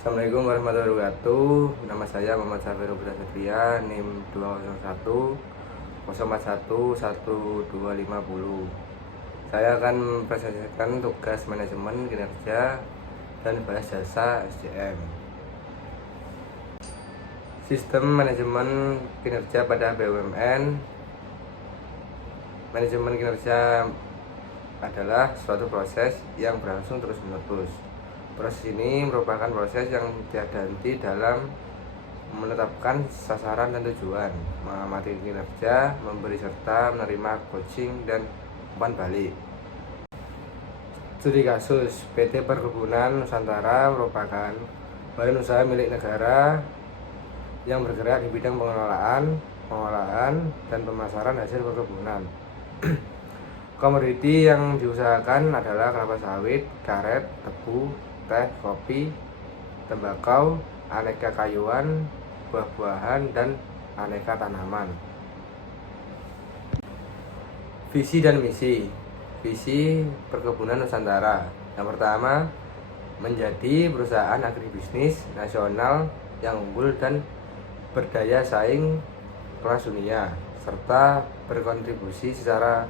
Assalamualaikum warahmatullahi wabarakatuh. Nama saya Muhammad Safir Putra Satria, NIM 201 041 1250. Saya akan mempresentasikan tugas manajemen kinerja dan balas jasa SDM. Sistem manajemen kinerja pada BUMN. Manajemen kinerja adalah suatu proses yang berlangsung terus-menerus. Proses ini merupakan proses yang tiada henti dalam menetapkan sasaran dan tujuan, mengamati kinerja, memberi serta menerima coaching dan umpan balik. Studi kasus PT Perkebunan Nusantara merupakan badan usaha milik negara yang bergerak di bidang pengolahan dan pemasaran hasil perkebunan. Komoditi yang diusahakan adalah kelapa sawit, karet, tebu, teh, kopi, tembakau, aneka kayuan, buah-buahan, dan aneka tanaman. Visi dan misi. Visi Perkebunan Nusantara. Yang pertama, menjadi perusahaan agribisnis nasional yang unggul dan berdaya saing kelas dunia, serta berkontribusi secara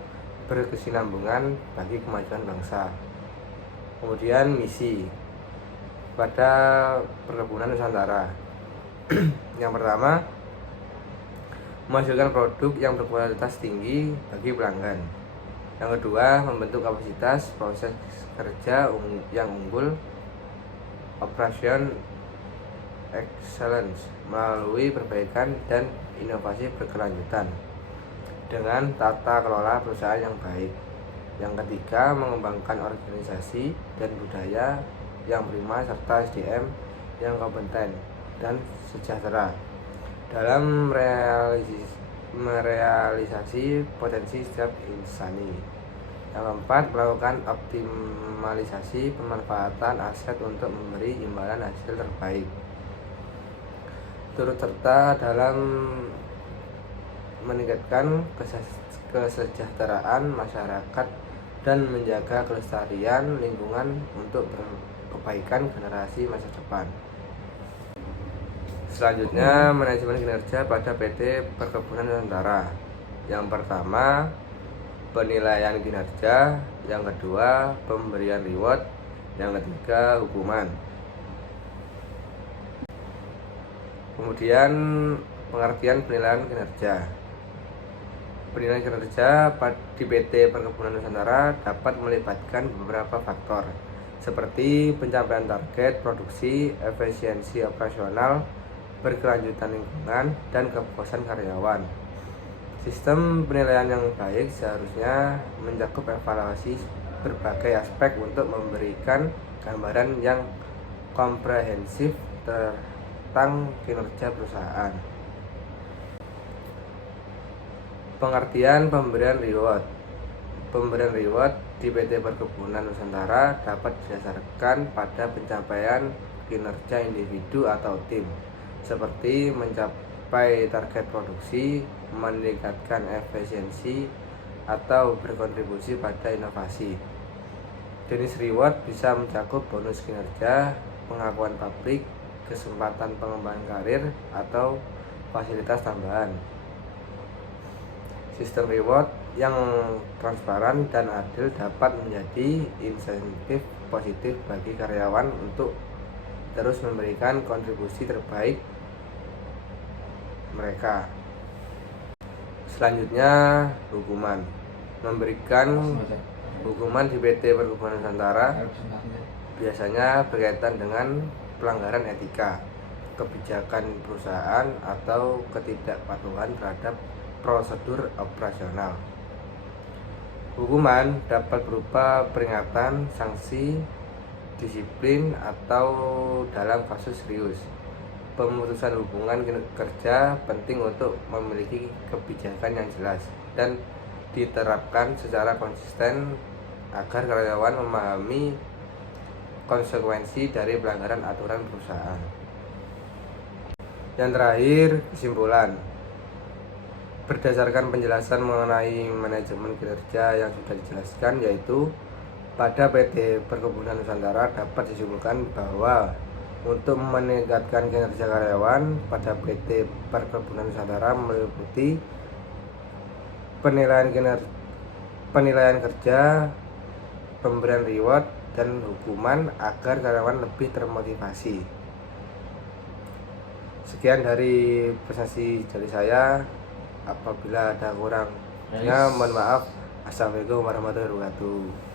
berkesinambungan bagi kemajuan bangsa. Kemudian misi pada Perkebunan Nusantara. Yang pertama, menghasilkan produk yang berkualitas tinggi bagi pelanggan. Yang kedua, membentuk kapasitas proses kerja yang unggul, operation excellence, melalui perbaikan dan inovasi berkelanjutan dengan tata kelola perusahaan yang baik. Yang ketiga, mengembangkan organisasi dan budaya yang prima serta SDM yang kompeten dan sejahtera dalam merealisasi potensi setiap insani. Yang keempat, melakukan optimalisasi pemanfaatan aset untuk memberi imbalan hasil terbaik. Turut serta dalam meningkatkan kesejahteraan masyarakat dan menjaga kelestarian lingkungan untuk kebaikan generasi masa depan. Selanjutnya, manajemen kinerja pada PT Perkebunan Nusantara. Yang pertama, penilaian kinerja. Yang kedua, pemberian reward. Yang ketiga, hukuman. Kemudian, pengertian penilaian kinerja. Penilaian kinerja di PT Perkebunan Nusantara dapat melibatkan beberapa faktor, seperti pencapaian target produksi, efisiensi operasional, berkelanjutan lingkungan, dan kepuasan karyawan. Sistem penilaian yang baik seharusnya mencakup evaluasi berbagai aspek untuk memberikan gambaran yang komprehensif tentang kinerja perusahaan. Pengertian pemberian reward. Pemberian reward di PT Perkebunan Nusantara dapat didasarkan pada pencapaian kinerja individu atau tim, seperti mencapai target produksi, meningkatkan efisiensi, atau berkontribusi pada inovasi. Jenis reward bisa mencakup bonus kinerja, pengakuan pabrik, kesempatan pengembangan karir, atau fasilitas tambahan. Sistem reward yang transparan dan adil dapat menjadi insentif positif bagi karyawan untuk terus memberikan kontribusi terbaik mereka. Selanjutnya, hukuman. Memberikan hukuman di PT Perkebunan Nusantara biasanya berkaitan dengan pelanggaran etika, kebijakan perusahaan, atau ketidakpatuhan terhadap prosedur operasional. Hukuman dapat berupa peringatan, sanksi, disiplin, atau dalam kasus serius, pemutusan hubungan kerja penting untuk memiliki kebijakan yang jelas dan diterapkan secara konsisten agar karyawan memahami konsekuensi dari pelanggaran aturan perusahaan. Yang terakhir, kesimpulan. Berdasarkan penjelasan mengenai manajemen kinerja yang sudah dijelaskan, yaitu pada PT Perkebunan Nusantara dapat disimpulkan bahwa untuk meningkatkan kinerja karyawan pada PT Perkebunan Nusantara meliputi penilaian kerja, pemberian reward, dan hukuman agar karyawan lebih termotivasi. Sekian dari presentasi dari saya. Apabila ada kurangnya mohon maaf. Assalamualaikum warahmatullahi wabarakatuh.